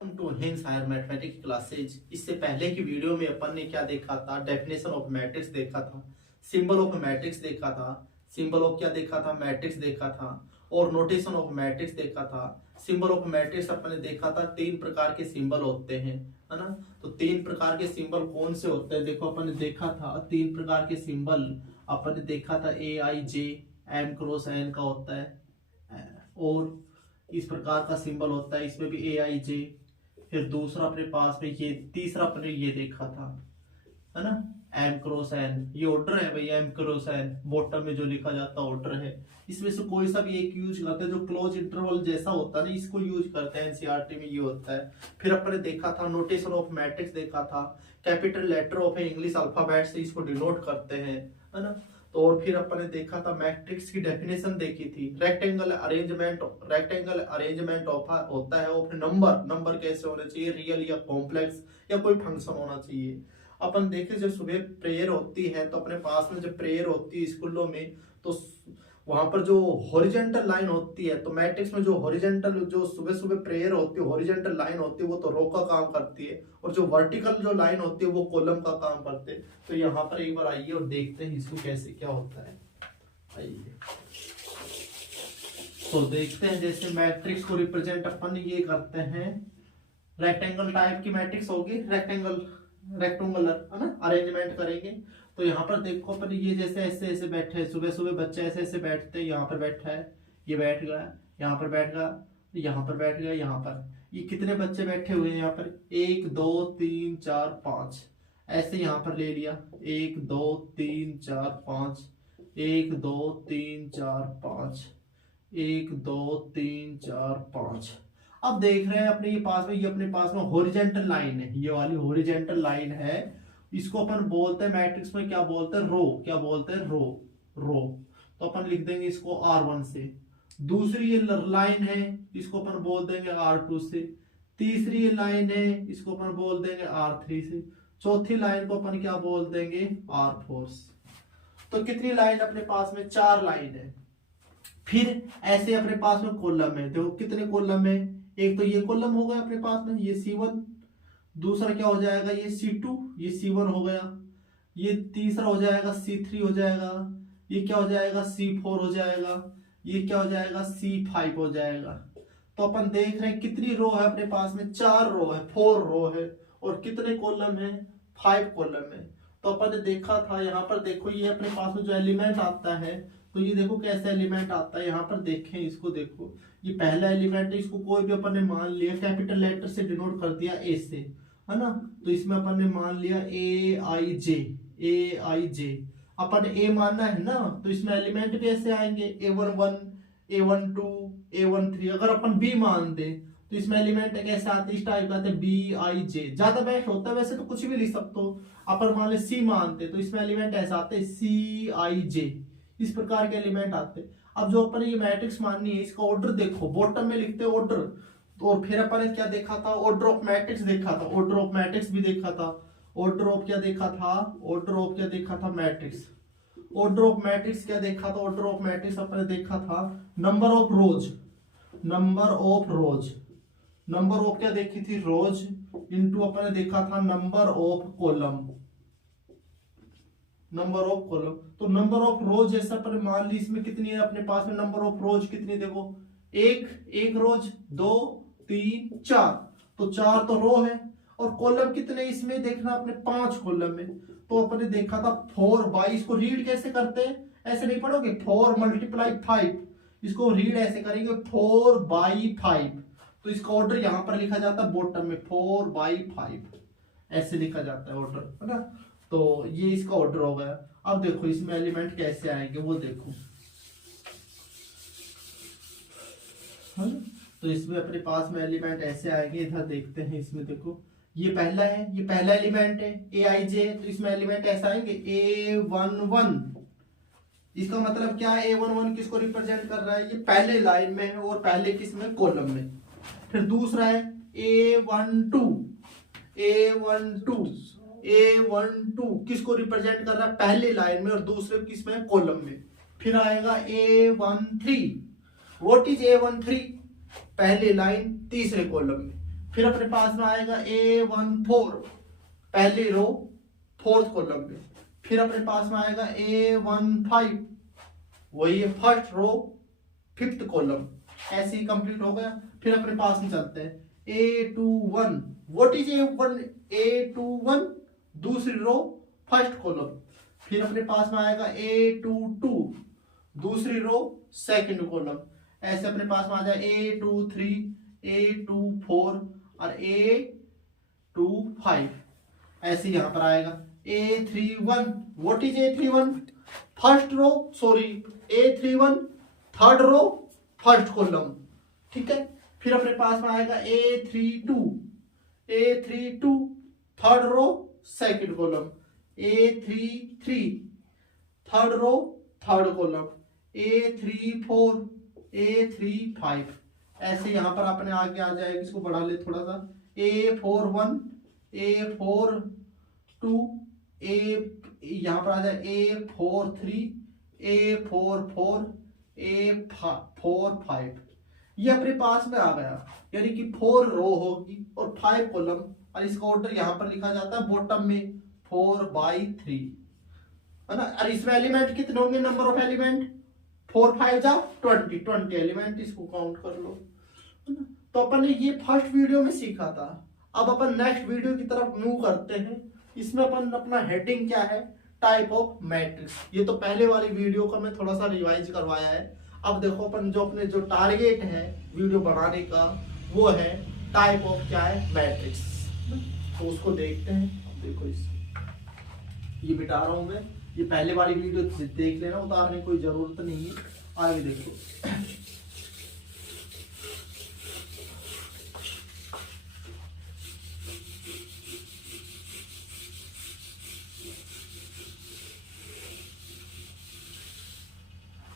To हिंस higher mathematics classes. इससे पहले की वीडियो में अपन ने क्या देखा था, डेफिनेशन ऑफ मैट्रिक्स देखा था, सिंबल ऑफ मैट्रिक्स देखा था, सिंबल ऑफ क्या देखा था, मैट्रिक्स देखा था, और नोटेशन ऑफ मैट्रिक्स देखा था। सिंबल ऑफ मैट्रिक्स अपन ने देखा था, तीन प्रकार के सिंबल होते हैं, है ना। तो तीन प्रकार के सिंबल कौन से होते हैं, देखो अपन ने देखा था तीन प्रकार के सिंबल। अपन ने देखा था ए I J M cross N का होता है, और इस प्रकार का सिंबल होता है, इसमें भी ए आई जे। फिर दूसरा अपने पास में ये, तीसरा अपने ये देखा था, है ना, एम क्रॉस एन। ये ऑर्डर है भाई, एम क्रॉस एन बॉटम में जो लिखा जाता है ऑर्डर है। इसमें से कोई सा भी एक यूज करते हैं, जो क्लोज इंटरवल जैसा होता है ना, इसको यूज करते हैं। एनसीईआरटी में ये होता है। फिर अपने देखा था नोटेशन ऑफ मैट्रिक्स देखा था, capital letter of English alphabet से इसको डिनोट करते हैं, है ना। तो और फिर अपन ने देखा था मैट्रिक्स की डेफिनेशन देखी थी, रेक्टेंगल अरेंजमेंट ऑफ होता है और फिर नंबर कैसे होने चाहिए, रियल या कॉम्प्लेक्स या कोई फंक्शन होना चाहिए। अपन देखे जब सुबह प्रेयर होती है, तो अपने पास में जब प्रेयर होती है स्कूलों में, तो वहां पर जो हॉरिजेंटल लाइन होती है, तो मैट्रिक्स में जो हॉरिजेंटल, जो सुबह सुबह प्रेयर होती है, हॉरिजेंटल लाइन होती है, वो तो रो का काम करती है, और जो वर्टिकल जो लाइन होती है वो कॉलम का काम करते हैं। तो यहाँ पर एक बार आइए और देखते हैं इसको कैसे क्या होता है। आइए तो देखते हैं, जैसे मैट्रिक्स को रिप्रेजेंट अपन ये करते हैं, रेक्टेंगल टाइप की मैट्रिक्स होगी, रेक्टेंगुलर, है ना, अरेंजमेंट करेंगे। तो यहाँ पर देखो अपन ये जैसे ऐसे ऐसे बैठे हैं, सुबह सुबह बच्चे ऐसे ऐसे बैठते हैं, यहाँ पर बैठा है, ये बैठ गया, यहाँ पर बैठ गया, यहाँ पर बैठ गया, यहाँ पर ये कितने बच्चे बैठे हुए हैं यहाँ पर, 1 2 3 4 5, ऐसे यहाँ पर ले लिया, 1 2 3 4 5, 1 2 3 4 5, 1 2 3 4 5। अब देख रहे हैं अपने ये पास में, ये अपने पास में हॉरिजेंटल लाइन है, ये वाली हॉरिजेंटल लाइन है। इसको अपन बोलते हैं मैट्रिक्स में क्या बोलते हैं, रो, क्या बोलते हैं, रो, रो। तो अपन लिख देंगे इसको R1 से। दूसरी ये लाइन है, इसको अपन बोल देंगे R2 से। तीसरी ये लाइन है, इसको अपन बोल देंगे R3 से। चौथी लाइन को अपन क्या बोल देंगे, R4 से। तो कितनी लाइन अपने पास में, 4 लाइन है। फिर ऐसे अपने पास में कॉलम है, देखो कितने कॉलम है, एक तो ये कॉलम हो गया अपने पास में, ये C1, दूसरा क्या हो जाएगा, ये C2, ये C1 हो गया, ये तीसरा हो जाएगा C3 हो जाएगा, ये क्या हो जाएगा, C4 हो जाएगा, ये क्या हो जाएगा, C5 हो जाएगा। तो अपन देख रहे हैं कितनी रो है अपने पास में, 4 रो है, 4 रो है, और कितने कॉलम है, 5 कॉलम है। तो अपन ने देखा था, यहाँ पर देखो ये अपने पास में जो एलिमेंट आता है, तो ये देखो कैसे एलिमेंट आता है, यहाँ पर देखें इसको, देखो ये पहला एलिमेंट है, इसको कोई भी अपन ने मान लिया, कैपिटल लेटर से डिनोट कर दिया ए से, है ना। तो इसमें अपन ने मान लिया ए आई जे, ए आई जे, अपन ए मानना है ना, तो इसमें एलिमेंट भी ऐसे आएंगे, A11, A12, A13। अगर अपन बी मान दे तो इसमें एलिमेंट कैसे आते हैं, इस टाइप का आते हैं, बी आई जे, ज्यादा बेस्ट होता है, वैसे तो कुछ भी लिख सकते हो। अपन मान ले सी मानते तो इसमें एलिमेंट ऐसा आते हैं, सी आई जे, इस प्रकार के एलिमेंट आते हैं। अब जो अपन ये मैट्रिक्स माननी है, इसका ऑर्डर देखो, बॉटम में लिखते हैं ऑर्डर। तो फिर अपन ने क्या देखा था, ऑर्डर ऑफ मैट्रिक्स देखा था, ऑर्डर ऑफ मैट्रिक्स भी देखा था, ऑर्डर ऑफ क्या देखा था, ऑर्डर ऑफ क्या देखा था, मैट्रिक्स। ऑर्डर ऑफ मैट्रिक्स क्या देखा था, ऑर्डर ऑफ मैट्रिक्स अपन ने देखा था, number of rose, number of rose, number of क्या देखी थी, रोज, इनटू अपन ने देखा था number of column, number of column. तो नंबर ऑफ रोज जैसा अपन मान ली, इसमें कितनी है अपने पास में, नंबर ऑफ रोज कितनी, देखो एक रोज, 2 3 4, तो 4 तो रो है, और कॉलम कितने इसमें देखना अपने, 5 कॉलम में। तो अपन ने देखा था 4 बाई, इसको रीड कैसे करते हैं, ऐसे नहीं पढ़ोगे, 4 मल्टीप्लाई 5, इसको रीड ऐसे करेंगे 4 बाई 5। तो इसका ऑर्डर यहां पर लिखा जाता है बॉटम में, 4 बाई 5 ऐसे लिखा जाता है ऑर्डर, है ना। तो ये इसका ऑर्डर हो गया। अब देखो इसमें एलिमेंट कैसे आएंगे वो देखो, है ना। तो इसमें अपने पास में एलिमेंट ऐसे आएंगे, इधर देखते हैं, इसमें देखो ये पहला है, ये पहला एलिमेंट है ए आई जे, तो इसमें एलिमेंट ऐसा आएंगे A11। इसका मतलब क्या है, A11 किसको रिप्रेजेंट कर रहा है, ये पहले लाइन में है और पहले किसमें, कॉलम में। फिर दूसरा है A12, A12 किसको रिप्रेजेंट कर रहा है, पहले लाइन में और दूसरे किसमें, कॉलम में। फिर आएगा A13, व्हाट इज A13, पहले लाइन तीसरे कॉलम में। फिर अपने पास में आएगा A14 पहली रो फोर्थ कॉलम में। फिर अपने पास में आएगा A15 वही है फर्स्ट रो फिफ्थ कॉलम। ऐसे ही कंप्लीट हो गया। फिर अपने पास में चलते हैं A21 व्हाट इज A21 दूसरी रो फर्स्ट कॉलम। फिर अपने पास में आएगा A22 दूसरी रो सेकंड कॉलम। ऐसे अपने पास में आ जाए A23 A24 और A25 ऐसे यहां पर आएगा A31 what is A31 first row sorry A31 third row first column. ठीक है। फिर अपने पास में आएगा A32 third row second column. A33 third row third column. A34 A35 ऐसे यहां पर अपने आगे आ जाएगा। इसको बढ़ा ले थोड़ा सा A41 A42 यहां पर आ जाए A43 A44 A45 ये अपने पास में आ गया। यानी कि 4 रो होगी और 5 कॉलम और इसका ऑर्डर यहां पर लिखा जाता है बॉटम में 4/3 है ना। और इसमें एलिमेंट कितने होंगे नंबर ऑफ एलिमेंट 4 5 जा 20 एलिमेंट इसको काउंट कर लो है ना। तो अपन ने ये फर्स्ट वीडियो में सीखा था। अब अपन नेक्स्ट वीडियो की तरफ मूव करते हैं। इसमें अपन अपना हेडिंग क्या है टाइप ऑफ मैट्रिक्स। ये तो पहले वाली वीडियो का मैं थोड़ा सा रिवाइज करवाया है। अब देखो अपन जो अपने जो टारगेट है वीडियो बनाने का वो है टाइप ऑफ क्या है मैट्रिक्स। तो उसको देखते हैं। देखो इस ये बिटा रहा हूं मैं। ये पहले वाली वीडियो देख लेना उतारने की कोई जरूरत नहीं है। आगे देखो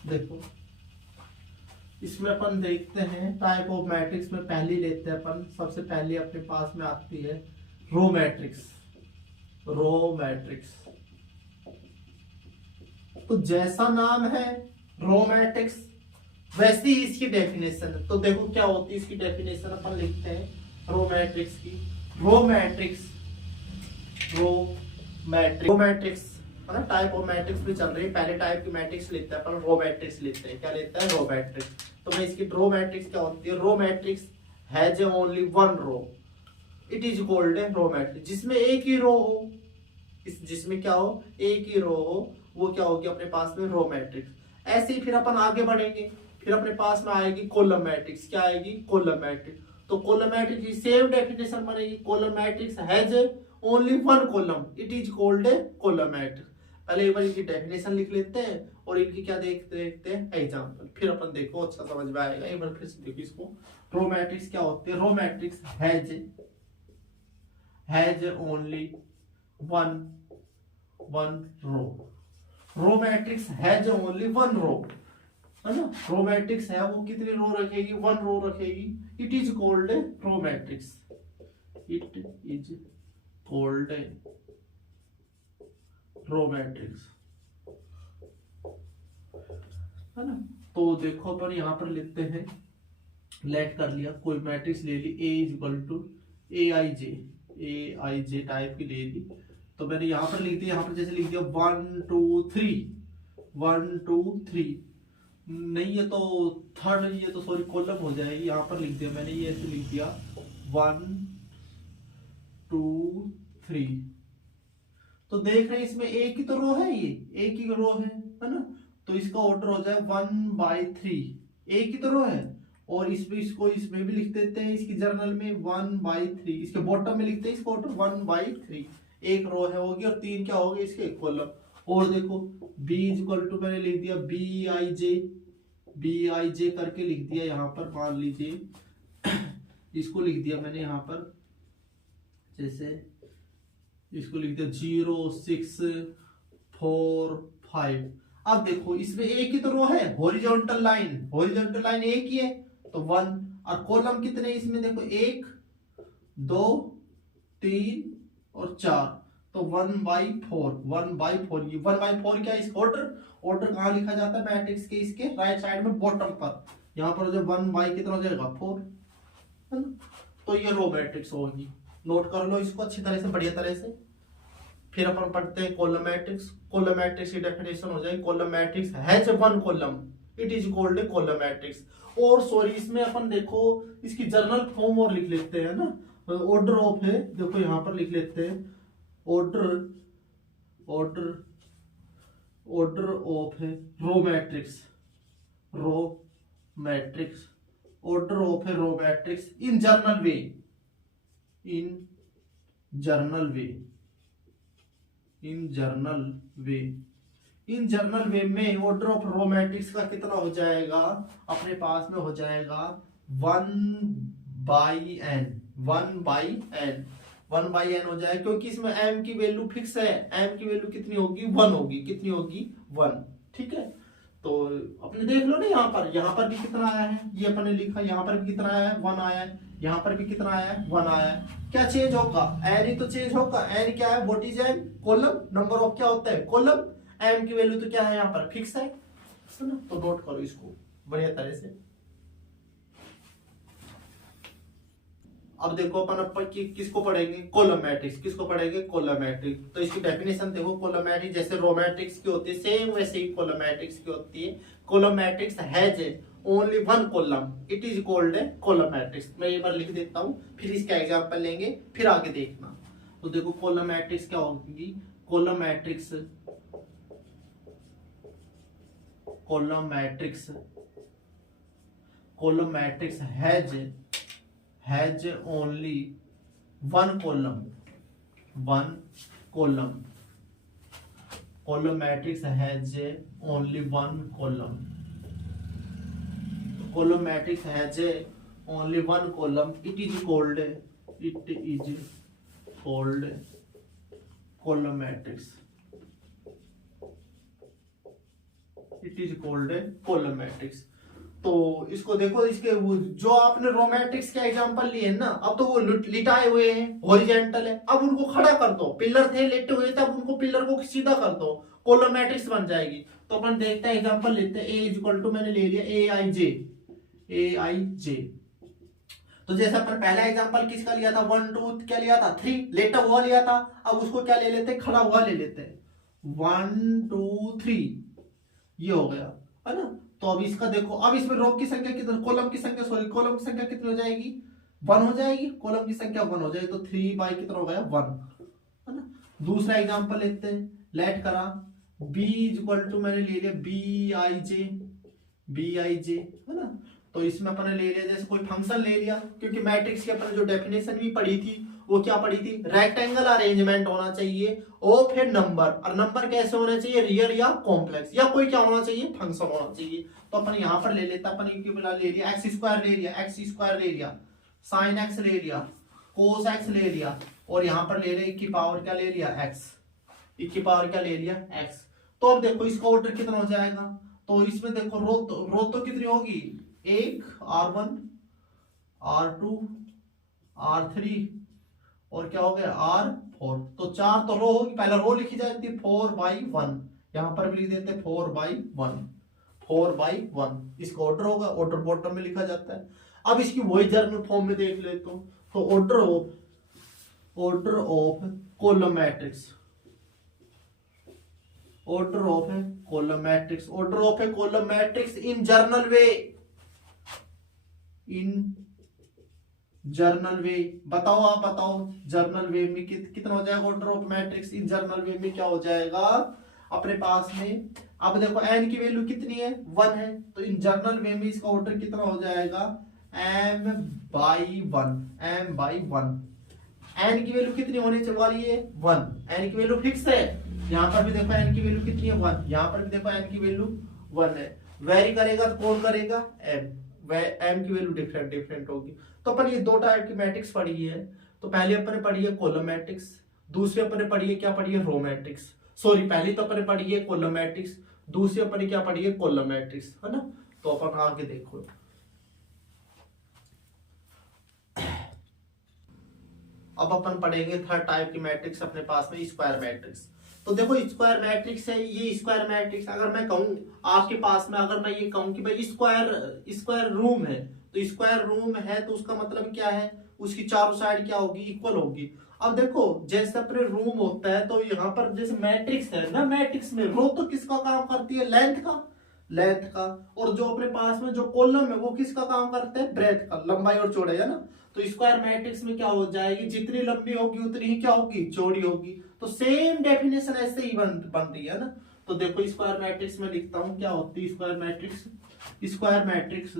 देखो इसमें अपन देखते हैं टाइप ऑफ मैट्रिक्स में पहली लेते हैं अपन। सबसे पहले अपने पास में आती है रो मैट्रिक्स। रो मैट्रिक्स तो जैसा नाम है रो मैट्रिक्स वैसी ही इसकी डेफिनेशन है। तो देखो क्या होती है इसकी डेफिनेशन अपन लिखते हैं रो मैट्रिक्स की। रो मैट्रिक्स है ना। टाइप ऑफ मैट्रिक्स भी चल रही है। पहले टाइप की मैट्रिक्स लेते हैं अपन रो मैट्रिक्स लेते हैं। क्या लेते हैं रो मैट्रिक्स। तो मैं इसकी रो मैट्रिक्स क्या होती है row matrix has only one row it is called a row matrix. जिसमें एक ही रो हो जिसमें क्या हो एक ही रो हो वो क्या होगी अपने पास में रो मैट्रिक्स। ऐसे ही फिर अपन आगे बढ़ेंगे। फिर अपने पास में आएगी कॉलम मैट्रिक्स। क्या आएगी कॉलम मैट्रिक्स। तो कॉलम मैट्रिक्स की सेम डेफिनेशन बनेगी। Column matrix has only one column it is called A column matrix. पहले एक बार इनकी डेफिनेशन लिख लेते हैं और इनकी क्या देखते हैं एग्जांपल। फिर अपन देखो अच्छा समझ में आएगा। एक बार फिर से देखो इसको रो मैट्रिक्स क्या होती है। Row matrix has only one row. Row matrix has only one row है ना। रो मैट्रिक्स है वो कितनी रो रखेगी वन रो रखेगी। It is called a row matrix. It is called a row matrix है ना। तो देखो अपन यहां पर लिखते हैं लेट कर लिया कोई मैट्रिक्स ले ली A is equal to AIJ type की ले ली। तो मैंने यहां पर लिख दिया। यहां पर जैसे लिख दिया 1 2 3 नहीं ये तो थर्ड ये तो सॉरी कॉलम हो जाएगी। यहां पर लिख दिया मैंने ये ऐसे लिख दिया 1 2 3। तो देख रहे हैं इसमें एक ही तो रो है। ये एक ही रो है ना। तो इसका ऑर्डर हो जाए 1/3 एक ही तो रो है। और इसमें भी लिख देते हैं इसकी जर्नल में 1/3। इसके बॉटम में लिखते हैं इसका ऑर्डर 1/3 एक रो है होगी और 3 क्या होगी इसके कॉलम। और देखो B इज इक्वल टू मैंने लिख दिया BIJ करके लिख दिया। यहाँ पर मान लीजिए इसको लिख दिया मैंने यहाँ पर जैसे इसको लिख दिया 0 6 4 5। अब देखो इसमें एक ही तो रो है। हॉरिजॉन्टल लाइन एक ही है तो 1 और कॉलम कितने इसमें देखो 1 2 3 और 4 तो 1/4 ये 1/4 क्या इस ऑर्डर कहाँ लिखा जाता है मैट्रिक्स के इसके राइट साइड में बॉटम पर। यहाँ पर जो 1 बाई कितना हो जाएगा 4 है ना। तो ये रो मैट्रिक्स होगी। नोट कर लो इसको अच्छी तरह से, बढ़िया तरह से। फिर अपन पढ़ते हैं कॉलम मैट्रिक्स। कॉलम मैट्रिक्स की डेफिनेशन हो जाएगी, column matrix has one column it is called A column matrix. और सॉरी, इसमें अपन देखो इसकी जर्नल फॉर्म और लिख लेते हैं ना, ऑर्डर ऑफ है, देखो यहां पर लिख लेते हैं ऑर्डर ऑर्डर ऑर्डर ऑफ है row matrix, row matrix, order of है row matrix in general way, in general way, in general way, in general way में ऑर्डर ऑफ रो मैट्रिक्स का कितना हो जाएगा, अपने पास में हो जाएगा 1/n, 1/n, 1/n हो जाएगा, क्योंकि इसमें m की वैल्यू फिक्स है, m की वैल्यू कितनी होगी 1 होगी, कितनी होगी 1। ठीक है, तो अपने देख लो ना, यहाँ पर भी कितना आया है, ये अपने लिखा, यहाँ पर भी कितना आया है 1 आया है, यहाँ पर भी कितना आया है 1 आया है। क्या चेंज होगा, n ही तो चेंज होगा। n क्या है, what is n, column, number of क्या होता है कॉलम, m की वैल्यू तो क्या है यहाँ पर फिक्स है ना, तो नोट करो इसको बढ़िया तरह से। अब देखो अपन किसको पढ़ेंगे, कॉलम मैट्रिक्स, किसको पढ़ेंगे कॉलम मैट्रिक्स। तो इसकी डेफिनेशन देखो, कॉलम मैट्रिक्स जैसे रो मैट्रिक्स की होती है सेम वैसे ही कॉलम मैट्रिक्स की होती है। Column matrix has only one column it is called A column matrix. मैं एक बार लिख देता हूँ, फिर इसका एग्जांपल लेंगे, फिर आगे देखना। तो देखो कॉलम मैट्रिक्स क्या होगी, column matrix, column matrix, column matrix has only one column, one column, column matrix has only one column, column matrix has only one column it is called column matrix, it is called column matrix. तो इसको देखो, इसके जो आपने row matrix के example लिए ना, अब तो वो लिटाए हुए हैं, हॉरिजॉन्टल है, अब उनको खड़ा कर दो, पिलर थे लेटे हुए थे, अब उनको पिलर को सीधा कर दो, कॉलम मैट्रिक्स बन जाएगी। तो अपन देखते हैं एग्जांपल लेते हैं, ए इज इक्वल टू मैंने ले लिया ए आई जे। तो जैसे अपन पहला एग्जांपल किसका लिया था, 1 2 क्या लिया था 3, लेटा हुआ लिया था, अब उसको क्या ले लेते, खड़ा हुआ ले लेते हैं, 1 2 3 ये हो गया है ना। तो अब इसका देखो, अब इसमें रो की संख्या कितनी, कॉलम की संख्या सॉरी कॉलम की संख्या कितनी हो जाएगी 1 हो जाएगी, कॉलम की संख्या 1 हो जाएगी, तो 3 बाई कितना हो गया 1 है ना। दूसरा एग्जांपल लेते हैं, लेट करा b इज इक्वल टू मैंने ले लिया बी आई जे है ना। तो इसमें अपने ले लिया जैसे कोई फंक्शन ले लिया, क्योंकि मैट्रिक्स की अपने जो डेफिनेशन भी पढ़ी थी वो क्या पढ़ी थी, रेक्टेंगल अरेंजमेंट होना चाहिए और फिर नंबर, और नंबर कैसे होना चाहिए, रियल या कॉम्प्लेक्स, या कोई क्या होना चाहिए फंक्शन होना चाहिए। तो अपन यहाँ पर ले लेता, अपन ले लिया एक्स स्क्वायर ले लिया, साइन एक्स ले लिया, कोस एक्स ले लिया, और यहाँ पर ले लिया की पावर क्या ले लिया एक्स, की पावर क्या ले लिया एक्स। तो अब देखो इसका ऑर्डर कितना हो जाएगा, तो इसमें देखो रो तो कितनी होगी, एक R1 R2 R3 और क्या हो गया R4, तो 4 तो रो होगी, पहला रो लिखी जाती है 4/1, यहां पर भी लिख देते 4/1, इसका ऑर्डर होगा, ऑर्डर बॉटम में लिखा जाता है। अब इसकी वही जर्नल फॉर्म में देख लेते हो, तो order of column matrix, order of column matrix, order of column matrix in general way, in general way, बताओ आप बताओ जर्नल वे में कितना हो जाएगा order of matrix in general way में, क्या हो जाएगा अपने पास में। अब देखो n की वैल्यू कितनी है 1 है, तो इन जर्नल वे में इसका ऑर्डर कितना हो जाएगा m/1, m/1। n की वैल्यू कितनी होनी चाहिए 1, n की वैल्यू फिक्स है, यहाँ पर भी देखो n की वैल्यू कितनी है 1, यहाँ पर भी देखो n की वैल्यू 1 है, वेरी करेगा तो कौन करेगा m की वैल्यू डिफरेंट होगी। तो अपन ये दो टाइप की मैट्रिक्स पढ़ी है, तो पहले अपन ने पढ़ी है कॉलम मैट्रिक्स, दूसरी अपन ने पढ़ी है क्या पढ़ी है रो मैट्रिक्स, सॉरी पहली तो अपन ने पढ़ी है कॉलम मैट्रिक्स, दूसरी अपन ने क्या पढ़ी है कॉलम मैट्रिक्स है ना। तो अपन आगे देखो, अब अपन पढ़ेंगे थर्ड टाइप की मैट्रिक्स अपने पास में स्क्वायर मैट्रिक्स। तो देखो स्क्वायर मैट्रिक्स है, ये स्क्वायर मैट्रिक्स अगर मैं कहूँ आपके पास में, अगर मैं ये कहूँ कि भाई स्क्वायर रूम है, तो स्क्वायर रूम है तो उसका मतलब क्या है, उसकी चारों साइड क्या होगी, इक्वल होगी। अब देखो जैसे अपने रूम होता है तो यहाँ पर जैसे मैट्रिक्स है ना, मैट्रिक्स में रो तो किसका काम करती है, लेंथ का, लेंथ का। और जो अपने पास में जो कॉलम है वो किसका काम करते हैं, ब्रेथ का, लंबाई और चौड़ाई, है ना। तो स्क्वायर मैट्रिक्स में क्या हो जाएगी, जितनी लंबी होगी उतनी ही क्या होगी, चौड़ी होगी। तो सेम डेफिनेशन ऐसे ही बन रही है ना। तो देखो स्क्वायर मैट्रिक्स में लिखता हूं क्या होती है square matrix. Square matrix,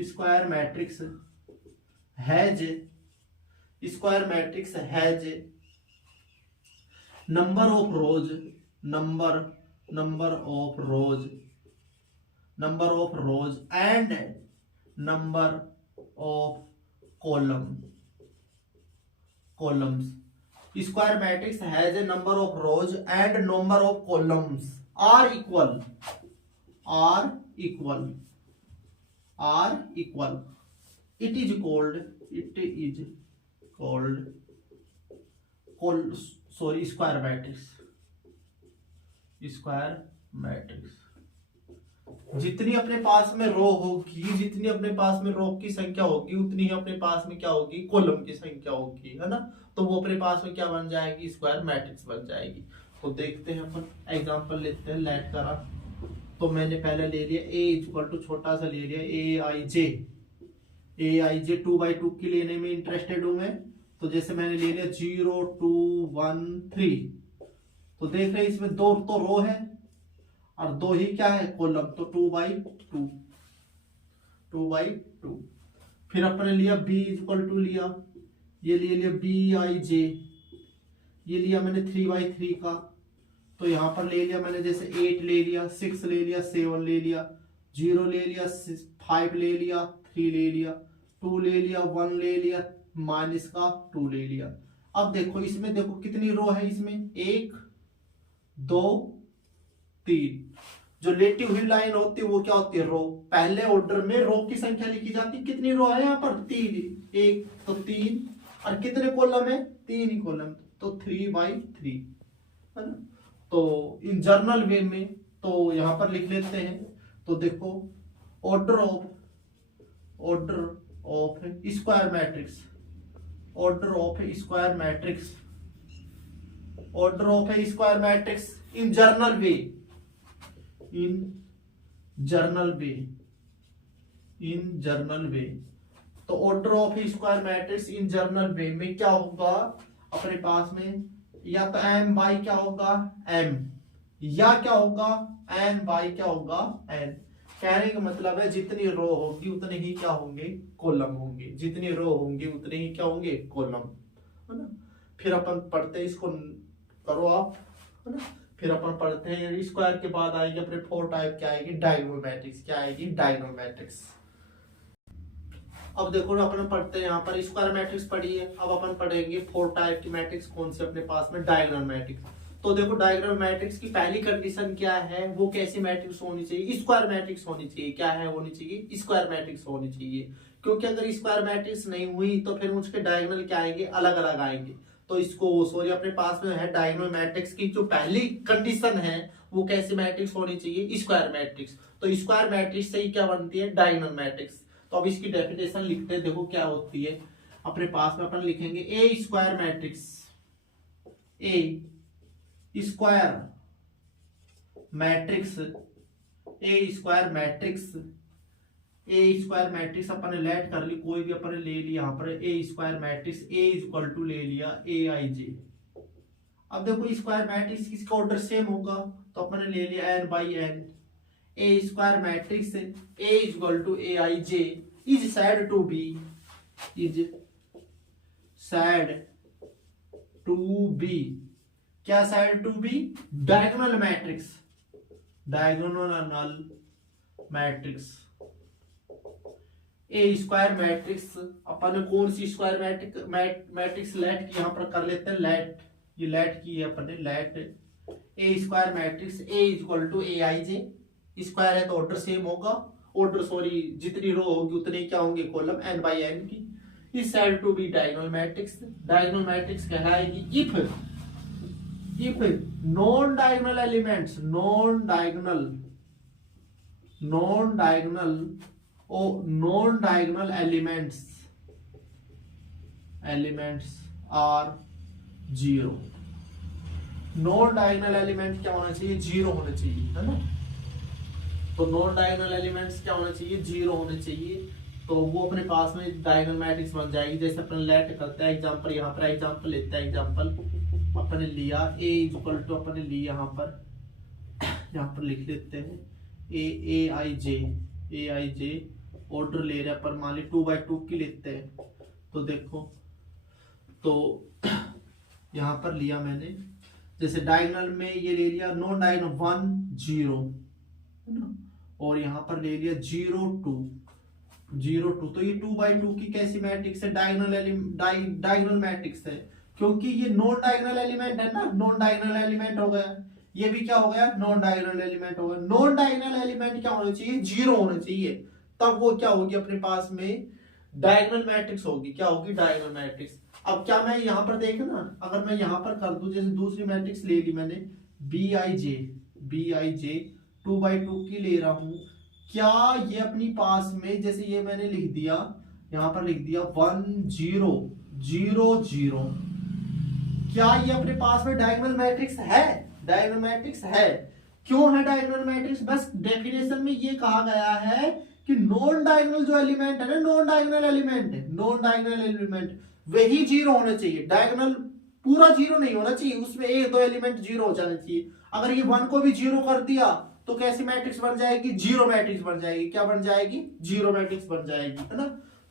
square matrix has, square matrix has number of rose, number of rose, number of rose and number of columns. Square matrix has a number of rows and number of columns are equal. It is called square matrix. Square matrix. जितनी अपने पास में रो होगी, जितनी अपने पास में रो की संख्या होगी उतनी ही अपने पास में क्या होगी, कॉलम की संख्या होगी, है ना। तो वो अपने पास में क्या बन जाएगी, स्क्वायर मैट्रिक्स बन जाएगी। तो देखते हैं अपन एग्जांपल लेते हैं लेट करा। तो मैंने पहले ले लिया a इक्वल टू छोटा सा ले लिया ए आई जे 2/2 की लेने में इंटरेस्टेड हूं मैं। तो जैसे मैंने ले लिया 0 2 1 3। तो देख रहे हैं इसमें दो तो रो है और दो ही क्या है, कॉलम। तो 2/2। फिर अपने लिया b इक्वल टू लिया, ये ले लिया BIJ, ये लिया मैंने 3/3 का। तो यहां पर ले लिया मैंने जैसे 8 ले लिया, 6 ले लिया, 7 ले लिया, 0 ले लिया, 5 ले लिया, 3 ले लिया, 2 ले लिया, 1 ले लिया, माइनस का 2 ले लिया। अब देखो इसमें देखो कितनी रो है, इसमें 1 2 3। जो लेटी हुई लाइन होती है वो क्या होती है, रो। पहले ऑर्डर में रो की संख्या लिखी जाती है, कितनी रो है यहाँ पर, 3, 1 तो 3, और कितने कॉलम है, 3 ही कॉलम, तो 3/3, है ना। तो इन जर्नल वे में तो यहां पर लिख लेते हैं। तो देखो order of square matrix, order of square matrix, order of square matrix in general way, in general way. तो order of square matrix in general way में क्या होगा अपने पास में, या तो m बाई क्या होगा m, या क्या होगा n बाई क्या होगा n। कहने का मतलब है जितनी रो होगी उतने ही क्या होंगे, कॉलम होंगे, जितनी रो होंगे उतने ही क्या होंगे, कॉलम, है ना। फिर अपन पढ़ते हैं इसको, करो आप, है ना। फिर अपन पढ़ते हैं स्क्वायर के बाद आएगी अपने 4 टाइप क्या आएगी, डायगोनल मैट्रिक्स। क्या आएगी, डायगोनल मैट्रिक्स। अब देखो अपन पढ़ते हैं यहाँ पर स्क्वायर मैट्रिक्स पढ़ी है, अब अपन पढ़ेंगे 4 टाइप की मैट्रिक्स कौन से अपने पास में, डायगोनल मैट्रिक्स। तो देखो डायगोनल मैट्रिक्स की पहली कंडीशन क्या है, वो कैसी मैट्रिक्स होनी चाहिए, स्क्वायर मैट्रिक्स होनी चाहिए। क्या है, होनी चाहिए स्क्वायर मैट्रिक्स होनी चाहिए। क्योंकि अगर स्क्वायर मैट्रिक्स नहीं हुई तो फिर उसके डायगोनल क्या आएंगे, अलग अलग आएंगे। तो इसको सॉरी अपने पास में है डायगोनल मैट्रिक्स की जो पहली कंडीशन है वो कैसी मैट्रिक्स होनी चाहिए, स्क्वायर मैट्रिक्स। तो स्क्वायर मैट्रिक्स से ही क्या बनती है, डायगोनल मैट्रिक्स। तो अब इसकी डेफिनेशन लिखते हैं, देखो क्या होती है अपने पास में। अपन लिखेंगे ए square matrix, A square matrix, A square matrix, A square matrix अपन ने लेट कर ली, कोई भी अपन ने ले लिया यहाँ पर A square matrix, A equal to ले लिया AIJ। अब देखो स्क्वायर मैट्रिक्स किसका ऑर्डर सेम होगा, तो अपन ने ले लिया n/n। A square matrix A equal to AIJ is said to be क्या said to be, diagonal matrix, diagonal matrix. A square matrix अपन ने कौन सी स्क्वायर मैट्रिक्स लेट की, यहां पर कर लेते हैं लेट, ये लेट की है अपन ने, let A square matrix A equal to AIJ। Square है तो ऑर्डर सेम होगा, ऑर्डर सॉरी जितनी रो होगी उतने क्या होंगे, कॉलम n/n की। Is said to be diagonal matrix. Diagonal matrix कहलाएगी if non diagonal elements, non diagonal elements elements are zero. Non diagonal element क्या होना चाहिए? जीरो होना चाहिए, है ना। तो नॉन डायगोनल एलिमेंट्स क्या होना चाहिए? जीरो होने चाहिए। तो वो अपने पास में डायगोनल मैट्रिक्स बन जाएगी। जैसे अपन लेट करते हैं एग्जांपल, यहाँ पर एग्जांपल लेते हैं। एग्जांपल अपने लिया a इक्वल टू, अपने ली यहाँ पर लिख लेते हैं ए आई जे ऑर्डर ले रहे हैं पर मान ली 2x2 की लेते हैं। तो देखो, तो यहाँ पर लिया मैंने, जैसे डायगोनल में ये ले लिया नॉन डायगोनल 1 0, है ना, और यहाँ पर ले लिया 0 2। तो ये 2x2 की कैसी मैट्रिक्स है? डायगोनल मैट्रिक्स है, क्योंकि ये नॉन डायगोनल एलिमेंट है ना, नॉन डायगोनल एलिमेंट हो गया। ये भी क्या हो गया? नॉन डायगोनल एलिमेंट हो गया। नॉन डायगोनल एलिमेंट क्या होना चाहिए? जीरो होना चाहिए, तब वो क्या होगी अपने पास में? डायगोनल मैट्रिक्स होगी। क्या होगी? Diagonal matrix. अब क्या मैं यहाँ पर देखना, अगर मैं यहाँ पर कर दूं, जैसे दूसरी मैट्रिक्स ले ली मैंने बी आई जे 2x2 की ले रहा हूं, क्या ये अपनी पास में, जैसे ये मैंने लिख दिया, यहाँ पर लिख दिया 1 0 0 0, क्या ये अपने पास में डायगोनल मैट्रिक्स है? डायगोनल मैट्रिक्स है। क्यों है डायगोनल मैट्रिक्स? बस डेफिनेशन में ये कहा गया है कि नॉन डायगोनल जो एलिमेंट है ना, नॉन डायगोनल एलिमेंट वही जीरो होना चाहिए। डायगोनल पूरा जीरो नहीं होना चाहिए, उसमें एक दो एलिमेंट जीरो हो जाना चाहिए। अगर ये 1 को भी जीरो कर दिया तो कैसी मैट्रिक्स बन जाएगी? जीरो मैट्रिक्स बन जाएगी। क्या बन जाएगी? जीरो मैट्रिक्स बन जाएगी, है ना।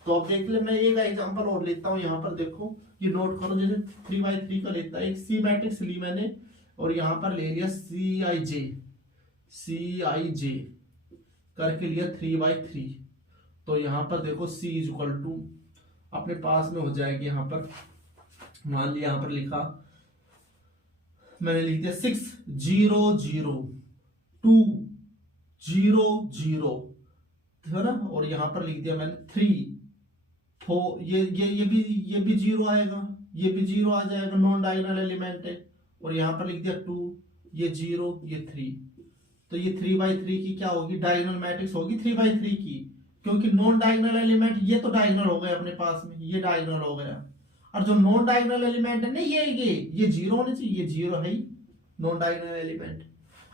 तो अब देख ले, मैं एक एग्जांपल और लेता हूं। यहाँ पर देखो, ये नोट करो, जैसे 3x3 का लेता है, एक सी मैट्रिक्स ली मैंने और यहाँ पर ले लिया सी आई जे करके लिया 3x3। तो यहाँ पर देखो c इक्वल टू अपने पास में हो जाएगी, यहाँ पर मान लिया, यहाँ पर लिखा मैंने, लिख दिया 6 0 0 2 0 0, है ना, और यहाँ पर लिख दिया मैंने 3 4। ये भी जीरो आएगा, ये भी जीरो आ जाएगा, नॉन डायगोनल एलिमेंट है। और यहाँ पर लिख दिया 2, ये 0 ये 3। तो ये 3x3 की क्या होगी? डायगोनल मैट्रिक्स होगी 3x3 की, क्योंकि नॉन डायगोनल एलिमेंट ये तो डायगोनल हो गया अपने पास में, ये डायगोनल हो गया। और जो नॉन डायगोनल एलिमेंट है ना, ये जीरो होने चाहिए, ये जीरो है ही नॉन डायगोनल एलिमेंट।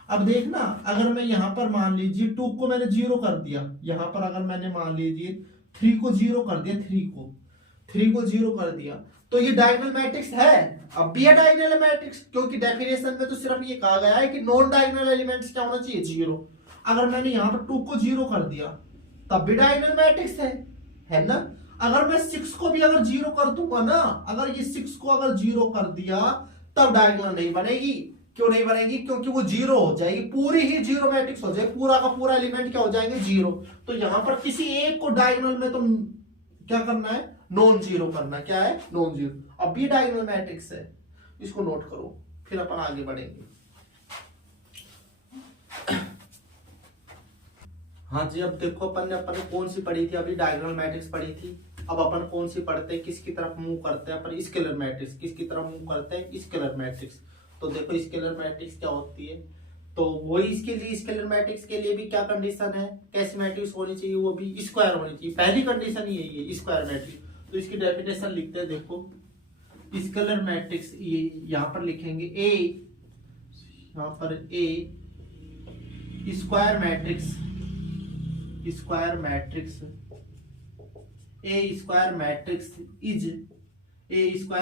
अब देखना, अगर मैं यहाँ पर मान लीजिए 2 को मैंने जीरो कर दिया, यहाँ पर अगर मैंने मान लीजिए 3 को जीरो कर दिया, 3 को जीरो कर दिया, तो ये डायगोनल मैट्रिक्स है। अब भी है डायगोनल मैट्रिक्स, क्योंकि डेफिनेशन में तो सिर्फ ये कहा गया है कि नॉन डायगोनल एलिमेंट्स क्या होना चाहिए? जीरो। अगर मैंने यहाँ पर 2 को जीरो कर दिया तब भी डायगोनल मैट्रिक्स है ना। अगर मैं 6 को भी अगर जीरो कर दूंगा ना, अगर ये 6 को अगर जीरो कर दिया तब डायगोनल नहीं बनेगी। क्यों नहीं बनेगी? क्योंकि वो जीरो हो जाएगी, पूरी ही जीरो मैट्रिक्स हो जाएगी, पूरा का पूरा एलिमेंट क्या हो जाएंगे? जीरो। तो यहाँ पर किसी एक को डायगोनल में तुम क्या करना है? नॉन जीरो करना। क्या है? Non zero. अब ये डायगोनल मैट्रिक्स है, इसको नोट करो, फिर अपन आगे बढ़ेंगे। हाँ जी, अब देखो, अपन कौन सी पढ़ी थी? अभी डायगोनल मैट्रिक्स पढ़ी थी। अब अपन कौन सी पढ़ते हैं? किसकी तरफ मूव करते हैं अपन? Scalar matrix. किसकी तरफ मूव करते हैं? Scalar matrix. तो देखो, स्केलर मैट्रिक्स क्या होती है, तो वही इसके लिए, स्केलर मैट्रिक्स के लिए भी क्या कंडीशन है? कैसी मैट्रिक्स होनी चाहिए? वो भी स्क्वायर होनी चाहिए। पहली कंडीशन ही है स्क्वायर मैट्रिक्स। तो इसकी डेफिनेशन लिखते हैं, देखो, स्केलर मैट्रिक्स, ये यहाँ पर लिखेंगे ए, यहाँ पर A square matrix A square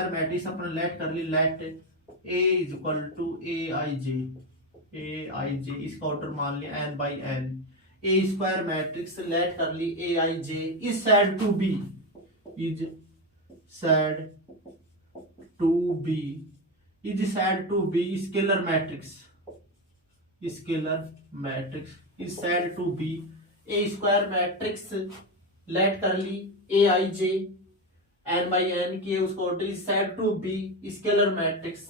matrix अपन लेट कर ली, let A is equal to A I J, इसका ऑर्डर मान लिया n/n। A square matrix let कर ली A I J is said to be scalar matrix is said to be. A square matrix let कर ली A I J n/n की, उसको order is said to be scalar matrix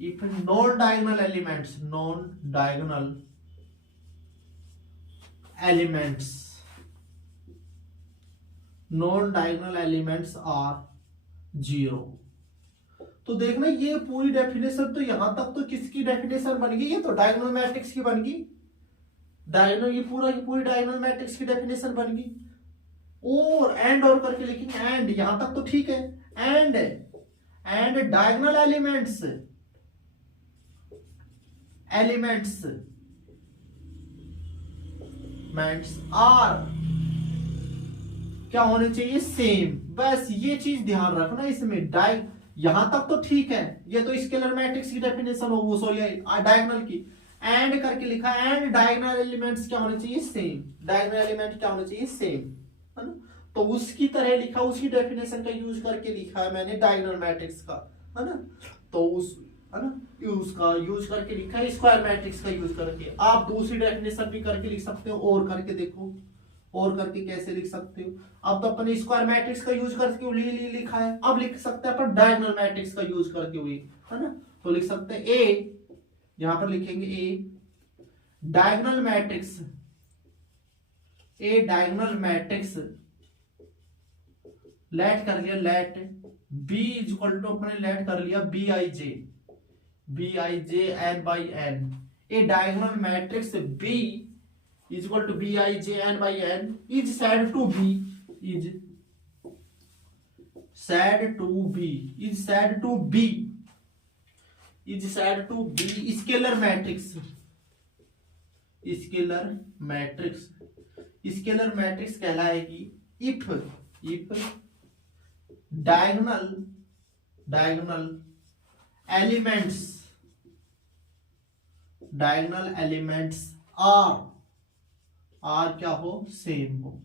if non-diagonal elements are zero। तो देखना, ये पूरी definition तो यहां तक तो किसकी डेफिनेशन बन गई? ये तो डायगोनल मैट्रिक्स की बन गई। ये पूरी डायगोनल मैट्रिक्स की डेफिनेशन बन गई। और एंड और करके लिखेंगे एंड, यहां तक तो ठीक है। एंड डायगोनल एलिमेंट्स आर क्या होने चाहिए, सेम। बस ये चीज ध्यान रखना इसमें, यहां तक तो ठीक है, ये तो स्केलर मैट्रिक्स की डेफिनेशन हो, वो सॉरी डायगोनल की। एंड करके लिखा, एंड डायगोनल एलिमेंट्स क्या होने चाहिए, सेम। डायगोनल एलिमेंट क्या होने चाहिए, सेम, है ना। तो उसकी तरह लिखा, उसकी डेफिनेशन का यूज करके लिखा है मैंने डायगोनल मैट्रिक्स का, है ना। तो उस, है ना, उसका यूज करके लिखा है स्क्वायर मैट्रिक्स का यूज करके। आप दूसरी डेफिनेशन भी करके लिख सकते हो, और करके देखो, और करके कैसे लिख सकते हो। अब तो अपने स्क्वायर मैट्रिक्स का यूज करके लिखा है, अब लिख सकते हैं अपन डायगोनल मैट्रिक्स का यूज करके हुई, है ना। तो लिख सकते हैं ए, यहां पर लिखेंगे A diagonal matrix, A diagonal matrix, let कर लिया, let B is equal to, अपने लेट कर लिया B I J N by N. A diagonal matrix B is equal to bij n by n is said to be scalar matrix। Scalar matrix कहलाएगी if diagonal elements are क्या हो, same हो।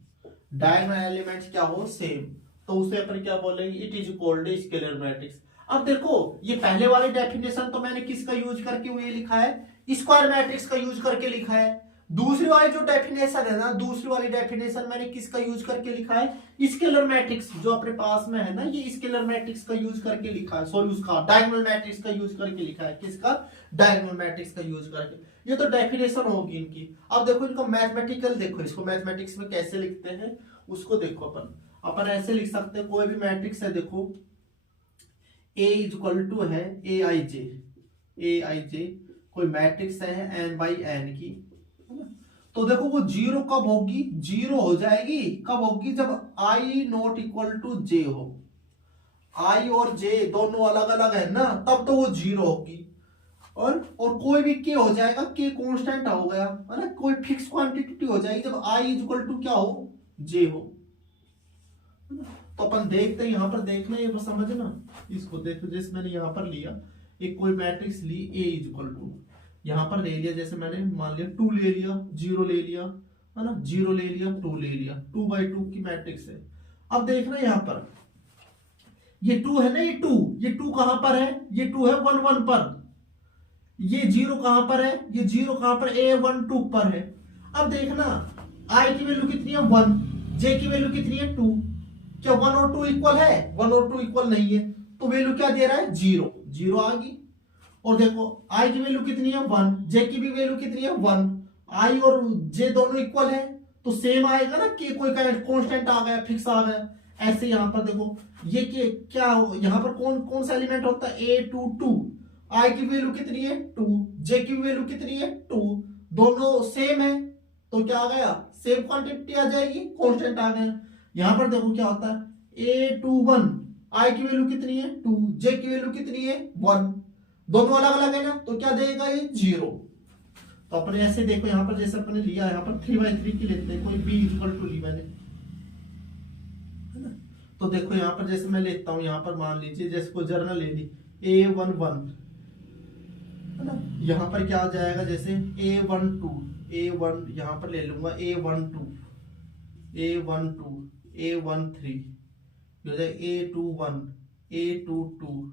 Diagonal elements क्या हो, same, तो उसे अपन क्या बोलेंगे, it is called scalar matrix. अब देखो ये पहले वाले डेफिनेशन तो मैंने किसका यूज करके हुए लिखा है, स्क्वायर मैट्रिक्स का यूज करके लिखा है। दूसरी वाली जो डेफिनेशन है ना, दूसरी वाली डेफिनेशन मैंने किसका यूज करके लिखा है, स्केलर मैट्रिक्स जो अपने पास में है ना, ये स्केलर मैट्रिक्स का यूज करके लिखा है, सॉरी उसका डायगोनल मैट्रिक्स का यूज करके लिखा है। किसका, डायगोनल मैट्रिक्स का यूज करके। ये तो डेफिनेशन होगी इनकी। अब देखो इनको मैथमेटिकल, देखो इसको मैथमेटिक्स में कैसे लिखते हैं उसको देखो। अपन ऐसे लिख सकते हैं, कोई भी मैट्रिक्स है, देखो ए इज इक्वल टू है ए आई जे, कोई मैट्रिक्स है एन बाई एन की, तो देखो वो जीरो कब होगी, जीरो हो जाएगी कब होगी, जब आई नॉट इक्वल टू जे हो। आई और जे दोनों अलग अलग है ना, तब तो वो जीरो होगी। और कोई भी के हो जाएगा, के कांस्टेंट हो गया, है ना, कोई फिक्स क्वांटिटी हो जाएगी जब आई इज इक्वल टू क्या हो, जे हो। तो अपन देखते हैं, यहां पर देखना, ये बस समझना इसको। देखो जैसे मैंने यहां पर लिया एक कोई मैट्रिक्स ली, ए इज इक्वल टू, यहां पर ले लिया, जैसे मैंने मान लिया 2 ले लिया, 0 ले लिया, है ना, 0 ले लिया, 2 ले लिया, 2 बाई 2 की मैट्रिक्स है। अब देखना यहां पर ये 2 है ना, ये 2 कहां पर है, ये 2 है 1 1 पर, ये 0 कहां पर है, ये 0 कहां पर, A12 पर है। अब देखना i की वैल्यू कितनी है 1, j की वैल्यू कितनी है 2, क्या 1 और 2 इक्वल है, 1 और 2 इक्वल नहीं है, तो वैल्यू क्या दे रहा है, 0 आ गई। और देखो i की वैल्यू कितनी है 1, j की भी वैल्यू कितनी है 1, i और j दोनों इक्वल है तो सेम आएगा ना, कि कोई कांस्टेंट आ गया, फिक्स आ गया। ऐसे यहां पर देखो ये क्या यहां पर कौन सा एलिमेंट होता है, A22, i की वैल्यू कितनी है 2, j की वैल्यू कितनी है 2, दोनों सेम है, तो क्या आ गया, सेम क्वांटिटी आ जाएगी, कांस्टेंट आ गया। यहां पर देखो क्या होता है, A21, i की वैल्यू कितनी है 2, j की वैल्यू कितनी है 1, दोनों अलग अलग है ना, तो क्या देगा ये 0। तो अपने ऐसे देखो यहां पर, जैसे अपने लिया यहां पर 3/3 की लेते हैं, कोई b इक्वल टू ली मैंने, है ना। तो देखो यहां पर जैसे मैं लेता हूं, यहां पर मान लीजिए जैसे कोई जर्नल ले ली A11, है ना, यहां पर क्या आ जाएगा, जैसे A1 यहां पर ले लूंगा A12, A13, A21, A22,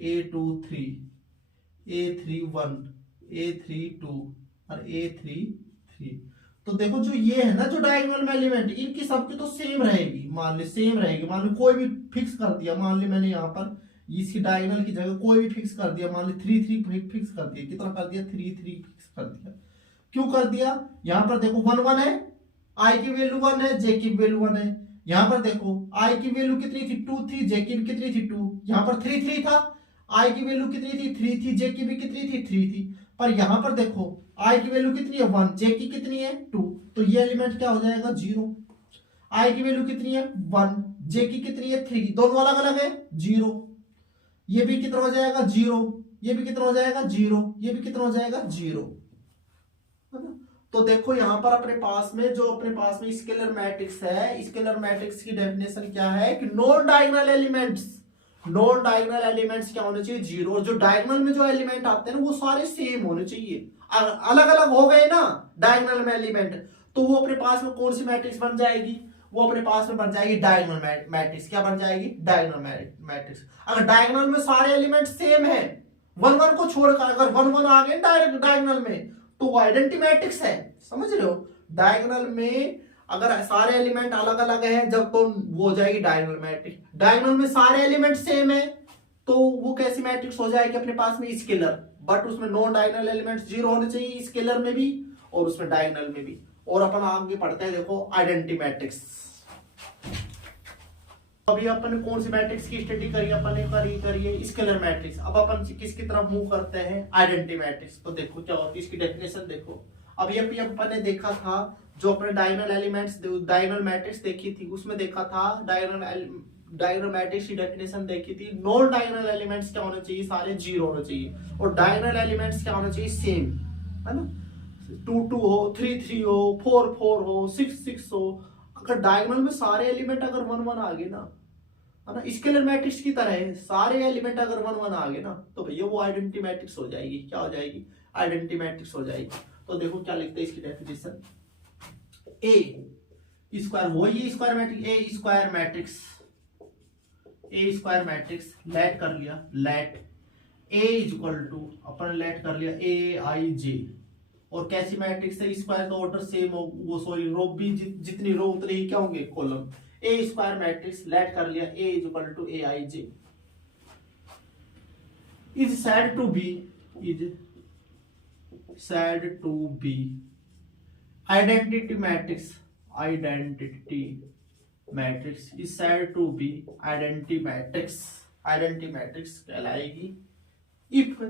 A23, A31, A32 और A33। तो देखो जो ये है ना, जो डायगोनल एलिमेंट, इनकी सबकी तो सेम रहेगी, मान लो कोई भी फिक्स कर दिया, मान ली मैंने यहाँ पर इसकी डायगोनल की जगह कोई भी फिक्स कर दिया, मान ली 3 3 फिक्स कर दिया, कितना कर दिया 3 3 फिक्स कर दिया। क्यों कर दिया, यहाँ पर देखो 1 1 है, i की वैल्यू 1 है, j की वैल्यू 1 है। यहाँ पर देखो i की वैल्यू कितनी थी 2 थी, j की कितनी थी 2, यहाँ पर 3 3 था, i की वैल्यू कितनी थी 3 थी, j की भी कितनी थी 3 थी। पर यहाँ पर देखो i की वैल्यू कितनी है 1, j की कितनी है 2, तो ये एलिमेंट क्या हो जाएगा 0। आई की वैल्यू कितनी है 1, जे की कितनी है 3, दोनों अलग अलग है 0, ये भी कितना हो जाएगा 0, ये भी कितना हो जाएगा 0, ये भी कितना हो जाएगा 0, है ना। तो देखो यहां पर अपने पास में जो अपने पास में स्केलर मैट्रिक्स है, स्केलर मैट्रिक्स की डेफिनेशन क्या है कि non diagonal elements, non diagonal elements क्या होने चाहिए 0, और जो डायगोनल में जो एलिमेंट आते हैं ना वो सारे सेम होने चाहिए। अलग अलग हो गए ना डायगोनल में एलिमेंट, तो वो अपने पास में कौन सी मैट्रिक्स बन जाएगी, वो अपने पास में बन जाएगी डायगोनल मैट्रिक्स। क्या बन जाएगी डायगोनल मैट्रिक्स। अगर डायगोनल में सारे एलिमेंट सेम है, 1 1 को छोड़कर, अगर 1 1 आ गए डायगोनल में तो वो आइडेंटिटी मैट्रिक्स है, समझ रहे हो। डायगोनल में अगर सारे एलिमेंट अलग अलग है जब, तो वो हो जाएगी डायगोनल मैट्रिक्स। डायगोनल में सारे एलिमेंट सेम है तो वो कैसी मैट्रिक्स हो जाएगी अपने पास में स्केलर, बट उसमें नॉन डायगोनल एलिमेंट्स 0 होने चाहिए स्केलर में भी और उसमें डायगोनल में भी। और अपन आगे पढ़ते हैं, देखो आइडेंटिटी मैट्रिक्स। अभी अपन कौन सी मैट्रिक्स की स्टडी करिए, अपन ने करिए स्केलर मैट्रिक्स। अब अपन किसकी तरफ मूव करते हैं आइडेंटिटी मैट्रिक्स। तो देखो क्या होती है इसकी डेफिनेशन देखो। अभी अपन ने देखा था जो अपने डायगोनल एलिमेंट्स, डायगोनल मैट्रिक्स देखी थी उसमें देखा था डायगोनल मैट्रिक्स की डेफिनेशन देखी थी। नॉन डायगोनल एलिमेंट्स क्या होने चाहिए, सारे 0 होने चाहिए, और डायगोनल एलिमेंट्स क्या होने चाहिए सेम, है ना। 2 2 हो, 3 3 हो, 4 4 हो, 6 6 हो। अगर डायगोनल में सारे एलिमेंट अगर 1 1 आ गए ना, है ना, स्केलर मैट्रिक्स की तरह है, सारे एलिमेंट अगर 1 1 आ गए ना तो भैया वो आइडेंटिटी मैट्रिक्स हो जाएगी। क्या हो जाएगी आइडेंटिटी मैट्रिक्स हो जाएगी। तो देखो क्या लिखते हैं इसकी डेफिनेशन, ए स्क्वायर, वही square matrix, A square matrix, A square matrix let कर लिया, let A is equal to, अपन लेट कर लिया ए आई जे, और कैसी मैट्रिक्स है स्क्वायर का ऑर्डर सेम हो, वो सॉरी रो भी जितनी रो उतने ही क्या होंगे column. A square matrix let कर लिया A is equal to A I J, is said to be, is said to be identity matrix, identity matrix is said to be identity matrix, identity matrix कहलाएगी if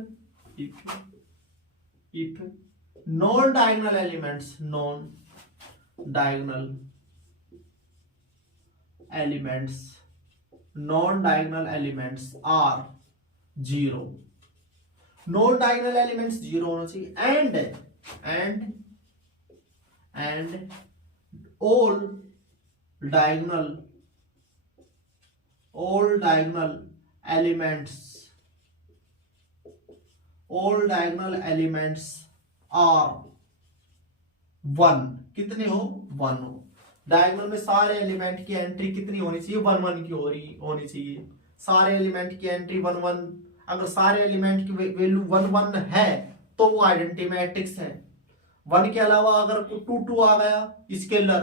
non diagonal elements, non diagonal elements, non diagonal elements are 0, non diagonal elements 0 होना चाहिए, and all diagonal elements are 1, कितने हो 1 हो। Diagonal में सारे element की entry कितनी होनी चाहिए 1 1 की होनी चाहिए, सारे एलिमेंट की एंट्री 1 1। अगर सारे एलिमेंट की वैल्यू 1 1 है तो वो आइडेंटिटी मैट्रिक्स है। 1 के अलावा अगर 2 2 आ गया स्केलर,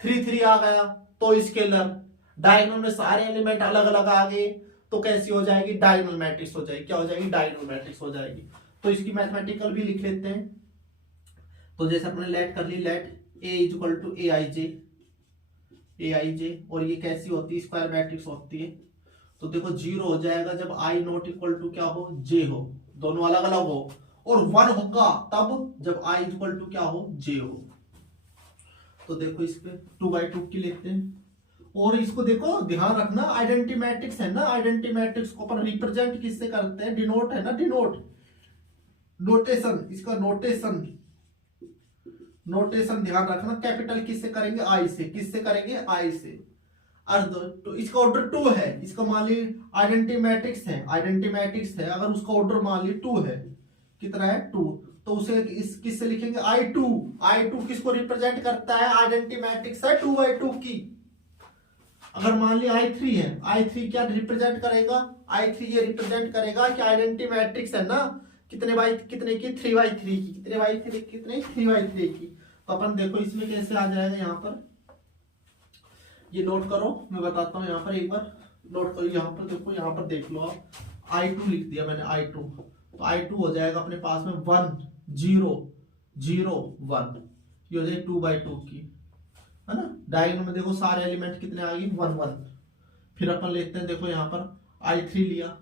3 3 आ गया तो स्केलर, डायगोनल में सारे एलिमेंट अलग अलग आ गए तो कैसी हो जाएगी डायगोनल मैट्रिक्स हो जाएगी। क्या हो जाएगी डायगोनल मैट्रिक्स हो जाएगी। तो इसकी मैथमेटिकल भी लिख लेते हैं। तो जैसे अपने लेट कर ली, let A is equal to A I J, और ये कैसी होती है स्क्वायर मैट्रिक्स होती है। तो देखो 0 हो जाएगा जब i नॉट इक्वल टू क्या हो j हो, दोनों अलग अलग हो, और 1 होगा तब जब i इक्वल टू क्या हो j हो। तो देखो इस पे 2/2 की लेते हैं, और इसको देखो ध्यान रखना आइडेंटिटी मैट्रिक्स है ना, आइडेंटिटी मैट्रिक्स को अपन रिप्रेजेंट किससे करते हैं, डिनोट है ना, डिनोट नोटेशन, इसका नोटेशन ध्यान रखना, कैपिटल किससे करेंगे i से, किससे करेंगे i से। अर्ध तो इसका ऑर्डर 2 है, इसका मान ली आइडेंटिटी मैट्रिक्स है, अगर उसका ऑर्डर मान ली 2 है, कितना है 2, तो उसे किससे लिखेंगे I2 किसको रिप्रेजेंट करता है, आइडेंटिटी मैट्रिक्स है 2/2 की। अगर मान ली I3 है, I3 क्या रिप्रेजेंट करेगा, I3 ये रिप्रेजेंट करेगा कि आइडेंटिटी मैट्रिक्स है ना कितने बाई कितने की 3/3 की, कितने बाई 3/3 की। तो अपन देखो इसमें कैसे आ जाएगा, यहाँ पर ये नोट करो, मैं बताता हूँ यहाँ पर एक बार नोट करो। यहाँ पर देखो, यहाँ पर देख लो आप, I2 लिख दिया मैंने I2, तो I2 हो जाएगा अपने पास में 1 0 0 1, ये हो जाएगी 2/2 की, है ना। डायगोनल में देखो सारे एलिमेंट कितने आ गए 1 1। फिर अपन लेते हैं, देखो यहाँ पर I3 लिया,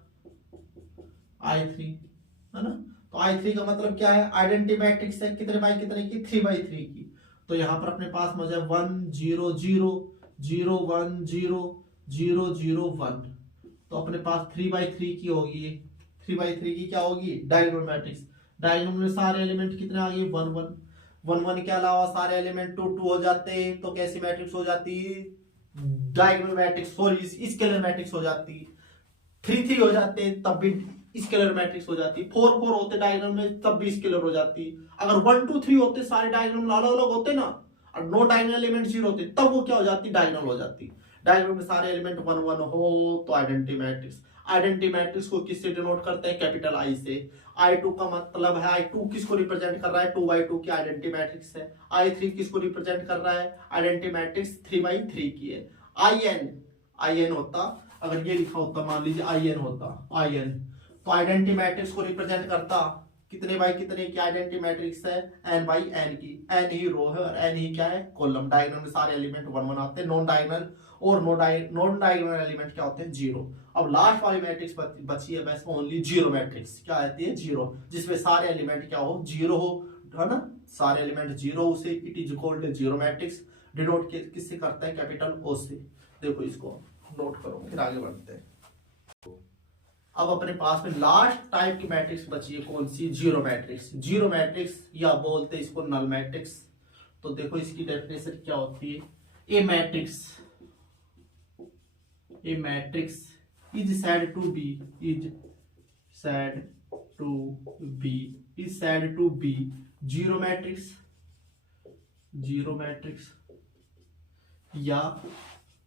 I3, है ना। तो I3 का मतलब क्या है, आइडेंटिटी मैट्रिक्स है कितने बाई कितने की 3/3 की। तो यहाँ पर अपने पास में हो जाए 1 0 0 0 1 0 0 0 1। तो अपने पास 3/3 की होगी ये, 3/3 की क्या होगी डायगोनल मैट्रिक्स। डायगोनल में सारे एलिमेंट कितने आ गए 1 1 1 1 के अलावा सारे एलिमेंट 2 2 हो जाते हैं। तो कैसी मैट्रिक्स हो जाती है diagonal matrix, sorry scalar matrix हो जाती है। 3 3 हो जाते हैं तब भी स्केलर मैट्रिक्स हो जाती है। 4 4 होते डायगोनल में तब भी स्केलर हो जाती है। अगर 1 2 3 होते सारे डायगोनल अलग अलग होते ना और नो डायगोनल एलिमेंट 0 होते तब वो क्या हो जाती डायगोनल हो जाती। डायगोनल में सारे एलिमेंट 1 1 हो तो आइडेंटिटी मैट्रिक्स। आइडेंटिटी मैट्रिक्स को किससे डिनोट करते हैं कैपिटल आई से। I2 का मतलब है I2 किसको रिप्रेजेंट कर रहा है 2/2 की आइडेंटिटी मैट्रिक्स है। I3 किसको रिप्रेजेंट कर रहा है आइडेंटिटी मैट्रिक्स 3/3 की है। IN होता अगर ये लिखा होता मान लीजिए IN होता IN तो आइडेंटिटी मैट्रिक्स को रिप्रेजेंट करता कितने बाई कितने की आइडेंटिटी मैट्रिक्स है n/n की। n ही रो है और n ही क्या है कॉलम। डायगोनल में सारे एलिमेंट 1 1 आते हैं। नॉन डायगोनल और नॉन डायगोनल एलिमेंट क्या होते हैं 0। अब लास्ट वाली मैट्रिक्स बची है बस ओनली जीरो मैट्रिक्स। क्या आती है 0 जिसमें सारे एलिमेंट क्या हो 0 हो है ना, सारे एलिमेंट 0 उसे it is equal to zero matrix. Denote किससे करता है कैपिटल O से। देखो इसको नोट करो फिर आगे बढ़ते हैं। अब अपने पास में लास्ट टाइप की मैट्रिक्स बची है कौन सी जीरो मैट्रिक्स। जीरो मैट्रिक्स या बोलते हैं इसको नल मैट्रिक्स। तो देखो इसकी डेफिनेशन क्या होती है A matrix is said to be zero matrix या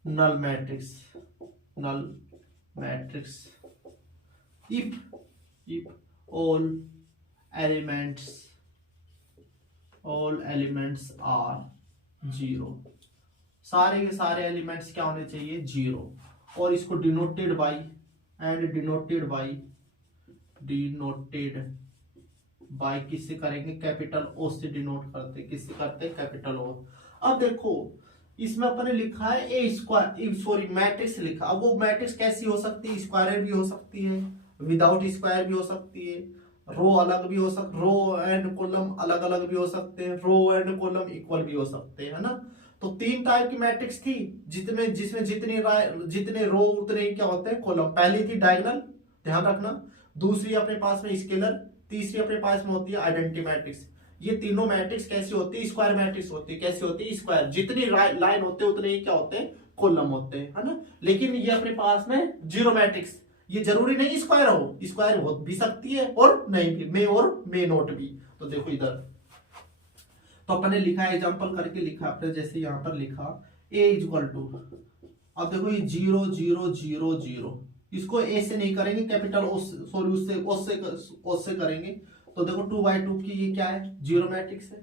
null matrix if all elements are zero. सारे के सारे एलिमेंट्स क्या होने चाहिए 0। और इसको डिनोटेड बाय किससे करेंगे कैपिटल O से डिनोट करते हैं। किससे करते हैं कैपिटल O। अब देखो इसमें अपने लिखा है ए स्क्वायर सॉरी मैट्रिक्स लिखा। अब वो मैट्रिक्स कैसी हो सकती है स्क्वायर भी हो सकती है विदाउट स्क्वायर भी हो सकती है। रो अलग भी हो सकती रो एंड कॉलम अलग अलग भी हो सकते हैं। रो एंड कॉलम इक्वल भी हो सकते हैं है ना। तो 3 टाइप की मैट्रिक्स थी जिसमें जितने रो उतने ही क्या होते हैं कॉलम। पहली थी डायगोनल ध्यान रखना, दूसरी अपने पास में स्केलर, तीसरी अपने पास में होती है आइडेंटिटी मैट्रिक्स। ये तीनों मैट्रिक्स कैसी होती है स्क्वायर मैट्रिक्स होती है। कैसी होती है स्क्वायर, जितनी लाइन होते हैं उतने ही क्या होते हैं कॉलम होते हैं है ना। लेकिन ये अपने पास में जीरो मैट्रिक्स ये जरूरी नहीं स्क्वायर हो, स्क्वायर हो भी सकती है और नहीं भी, मे और मे नोट भी। तो देखो इधर तो अपने लिखा एग्जांपल करके लिखा अपने जैसे यहाँ पर लिखा a इक्वल टू। अब देखो ये 0 0 0 0 इसको a से नहीं करेंगे कैपिटल सॉरी उससे करेंगे। तो देखो 2/2 की ये क्या है जीरो मैट्रिक्स है।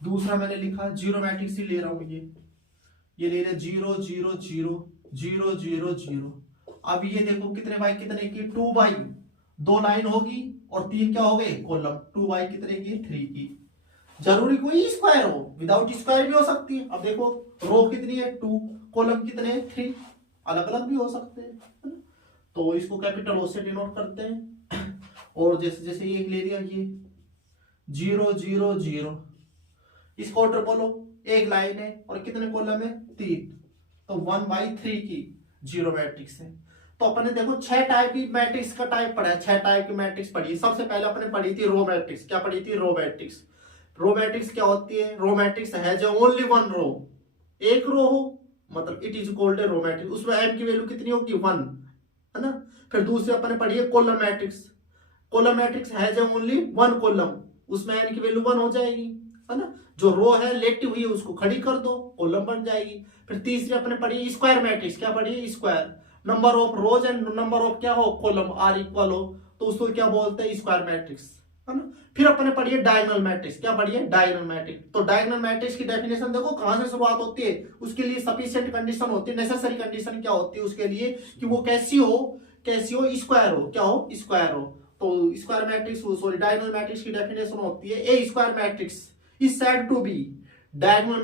दूसरा मैंने लिखा जीरो मैट्रिक्स ही ले रहा हूं ये ले रहे 0 0 0 0 0 0। अब ये देखो कितने बाई कितने की 2/2 लाइन होगी और 3 क्या हो गए कॉलम। 2 कितने की 3 की। जरूरी कोई स्क्वायर हो विदाउट स्क्वायर भी हो सकती है। अब देखो रो कितनी है 2 कॉलम कितने हैं 3 अलग अलग भी हो सकते हैं। तो इसको कैपिटल O से डिनोट करते हैं। और जैसे जैसे ये ले लिया ये 0 0 0 इसको ऑर्डर बोलो एक लाइन है और कितने कॉलम है 3 तो 1/3 की जीरो मैट्रिक्स है। तो अपने देखो 6 टाइप की मैट्रिक्स का टाइप पढ़ा है। 6 टाइप की मैट्रिक्स पढ़ी है। सबसे पहले अपने पढ़ी थी रो मैट्रिक्स। क्या पढ़ी थी रो मैट्रिक्स। रो मैट्रिक्स क्या होती है रो मैट्रिक्स है जो ओनली वन रो एक रो हो मतलब it is called a row matrix. उसमें m की वैल्यू कितनी होगी 1 है ना। फिर दूसरे अपने पढ़ी है कॉलम मैट्रिक्स। कॉलम मैट्रिक्स है जो ओनली 1 कॉलम उसमें n की वैल्यू 1 हो जाएगी है ना। जो रो है लेटी हुई है उसको खड़ी कर दो कॉलम बन जाएगी। फिर तीसरी अपने पढ़ी स्क्वायर मैट्रिक्स। क्या पढ़ी square number of rose and number of क्या हो कॉलम आर इक्वल हो तो उसको क्या बोलते हैं स्क्वायर मैट्रिक्स है ना। फिर अपने पढ़िए डायगोनल मैट्रिक्स। क्या पढ़िए डायगोनल मैट्रिक्स। तो डायगोनल मैट्रिक्स की डेफिनेशन देखो कहां से शुरुआत होती है। उसके लिए सफिशिएंट कंडीशन होती है नेसेसरी कंडीशन क्या होती है उसके लिए कि वो कैसी हो स्क्वायर हो क्या हो स्क्वायर हो। तो square matrix sorry diagonal matrix की डेफिनेशन होती है A square matrix is said to be diagonal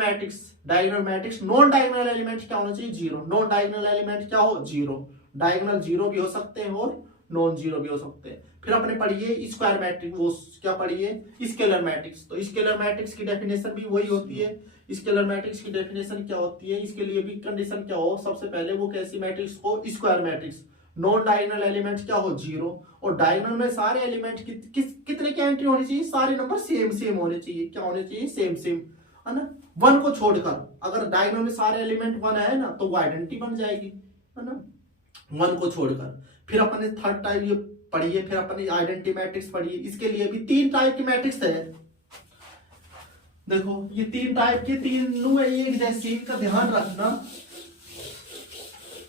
matrix non diagonal element क्या होना चाहिए जीरो। नॉन डायगोनल एलिमेंट क्या हो जीरो। डायगोनल जीरो भी हो सकते हैं और नॉन जीरो भी हो सकते हैं। फिर अपने पढ़िए स्क्वायर मैट्रिक्स, वो क्या पढ़िए स्केलर मैट्रिक्स। तो स्केलर मैट्रिक्स की डेफिनेशन भी वही होती है। स्केलर मैट्रिक्स की डेफिनेशन क्या होती है, इसके लिए भी कंडीशन क्या हो, सबसे पहले वो कैसी मैट्रिक्स हो, square matrix, non diagonal element क्या हो 0, और डायगोनल में सारे एलिमेंट कितने की एंट्री होनी चाहिए, सारे नंबर सेम सेम होने चाहिए, क्या होने चाहिए, सेम सेम, है ना, 1 को छोड़कर। अगर डायगोनल में सारे एलिमेंट 1 है ना तो वो आइडेंटिटी बन जाएगी, है ना, 1 को छोड़कर। फिर अपने थर्ड टाइप ये पढ़िए, फिर अपनी आइडेंटिटी मैट्रिक्स पढ़िए। इसके लिए भी 3 टाइप की मैट्रिक्स है। देखो ये 3 टाइप के, तीनों एक जैसे, इनका ध्यान रखना।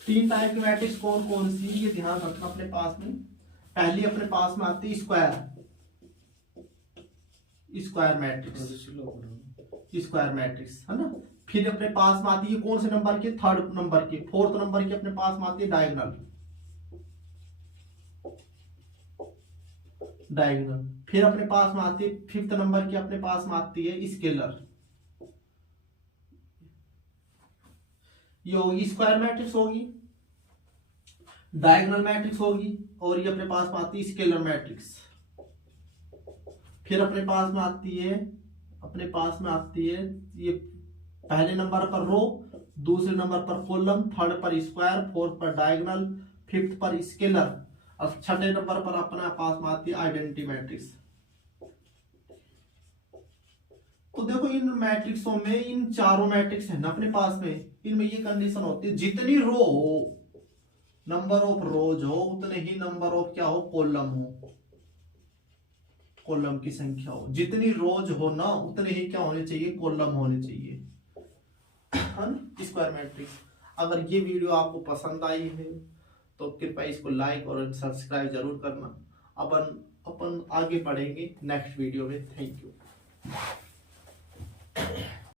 3 टाइप की मैट्रिक्स कौन कौन सी, ये ध्यान रखना अपने पास में। पहली अपने पास में आती है स्क्वायर मैट्रिक्स, है ना। फिर अपने पास में आती है कौन से नंबर की, थर्ड नंबर की, फोर्थ नंबर की अपने पास में आती है डायगोनल। फिर अपने पास में आती है फिफ्थ नंबर की, अपने पास में आती है स्केलर। ये होगी स्क्वायर मैट्रिक्स होगी, डायगोनल मैट्रिक्स होगी, और ये अपने पास में आती है स्केलर मैट्रिक्स। फिर अपने पास में आती है ये पहले नंबर पर रो, दूसरे नंबर पर कॉलम, थर्ड पर स्क्वायर, फोर्थ पर डायगोनल, फिफ्थ पर स्केलर, और छठे नंबर पर अपने पास में आती है आइडेंटिटी मैट्रिक्स। तो देखो इन मैट्रिक्सों में, इन चारों मैट्रिक्स है ना अपने पास में, इनमें ये कंडीशन होती है जितनी रो हो, नंबर ऑफ रोज हो, उतने ही नंबर ऑफ क्या हो, कॉलम हो, कॉलम की संख्या हो। जितनी रोज हो ना उतने ही क्या होने चाहिए, कॉलम होने चाहिए, स्क्वायर मैट्रिक्स। अगर ये वीडियो आपको पसंद आई है तो कृपया इसको लाइक और सब्सक्राइब जरूर करना। अपन आगे बढ़ेंगे नेक्स्ट वीडियो में। Thank you.